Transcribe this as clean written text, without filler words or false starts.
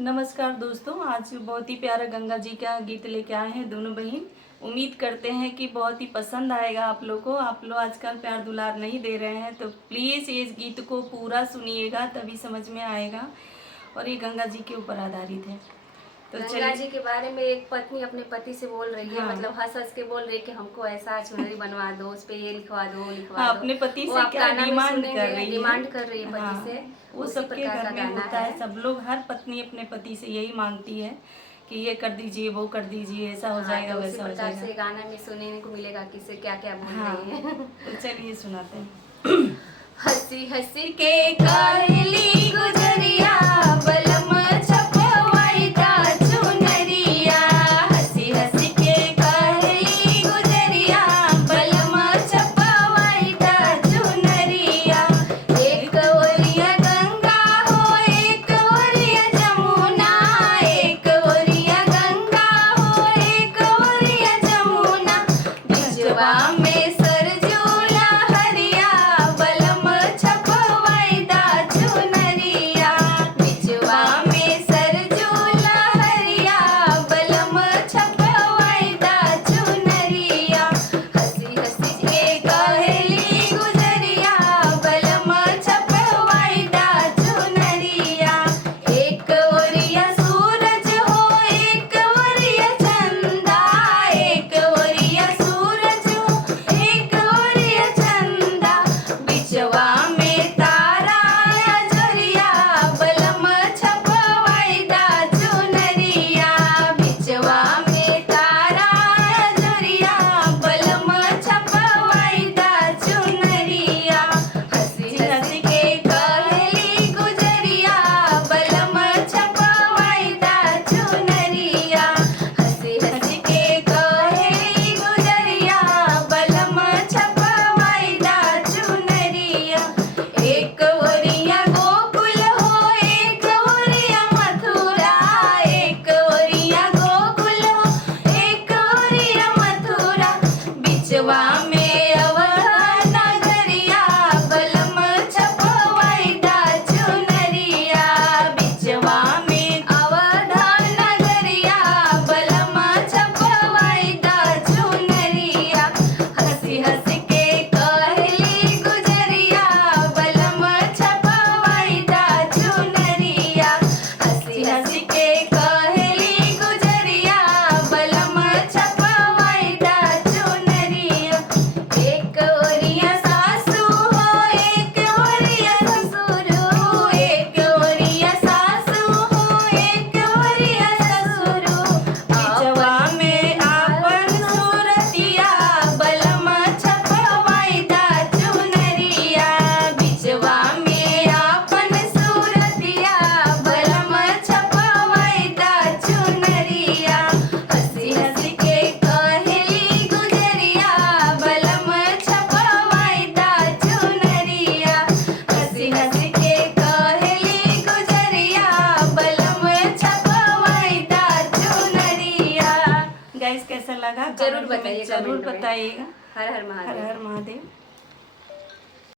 नमस्कार दोस्तों, आज बहुत ही प्यारा गंगा जी का गीत लेके आए हैं दोनों बहन। उम्मीद करते हैं कि बहुत ही पसंद आएगा आप लोग को। आप लोग आजकल प्यार दुलार नहीं दे रहे हैं तो प्लीज़ इस गीत को पूरा सुनिएगा, तभी समझ में आएगा। और ये गंगा जी के ऊपर आधारित है। तो गंगा जी के बारे में एक पत्नी अपने पति से बोल रही है, हाँ। मतलब हंस हंस के बोल रही है कि हमको ऐसा चुनरी बनवा दो, उस पे ये लिखवा दो हाँ, दो। अपने पति वो से आप क्या गाना में डिमांड कर सुनेंगे, रही है। डिमांड कर रही है पति हाँ, से। वो उसी सबके प्रकार घर का में गाना होता है। है। सब लोग, हर पत्नी अपने पति से यही मांगती है कि ये कर दीजिए, वो कर दीजिए, ऐसा हो जाएगा, तो वैसा हो उसी प्रकार से जाएगा। गाना में सुनने को मिलेगा किसे क्या क्या बोल हाँ, रही है। तो चलिए सुनाते हैं। हंसी हंसी के कहली गुजरिया बलम छपवाईदा चुनरिया, हंसी हंसी के कहली गुजरिया बलम छपवाईदा चुनरिया। एक ओरिया गंगा हो, एक ओरिया जमुना, एक ओरिया गंगा हो, एक ओरिया जमुना, बिचवा में सरजूला हरिया बलम छपवाईदा चुनरिया, बिचवा में सरजूला हरिया बलम छपवाईदा चुनरिया। हंसी हंसी के कहली गुजरिया बलम छपवाईदा चुनरिया। एक ओरिया सूरज हो, एक ओरिया चंदा, एक ओरिया सूरज हो, एक ओरिया चंदा, बिचवा में तारा अजरिया बलम छपवाईदा चुनरिया, बिचवा में तारा अजरिया बलम छपवाईदा चुनरिया। हंसी हंसी के कहली गुजरिया बलम छपवाईदा चुनरिया, हंसी हंसी के कहली गुजरिया बलम छपवाईदा चुनरिया। एक ओरिया गोकुल हो, एक ओरिया मथुरा, एक ओरिया गोकुल हो, एक ओरिया मथुरा, बिचवा में अवध नगरिया बलम छपवाईदा चुनरिया, बिचवा में अवध नगरिया बलम छपवाईदा चुनरिया। हंसी हंसी के कहली गुजरिया बलम छपवाईदा चुनरिया, हंसी हंसी के कहली गुजरिया बलम छपवाईदा चुनरिया। एक ओरिया सासू हो, एक ओरिया ससुर हो, एक ओरिया सासू हो, एक ओरिया ससुर हो, बिचवा में आपन सूरतिया बलम छपवाईदा चुनरिया, बिचवा में आपन सूरतिया बलम छपवाईदा चुनरिया। हंसी हंसी के कहली गुजरिया बलम छपवाईदा चुनरिया, हंसी हंसी के कहली गुजरिया बलम छपवाईदा चुनरिया। गाइस, कैसा लगा? जरूर बताइएगा, जरूर कमेंट में। बताइएगा। हर हर हर महादेव। हर महादेव।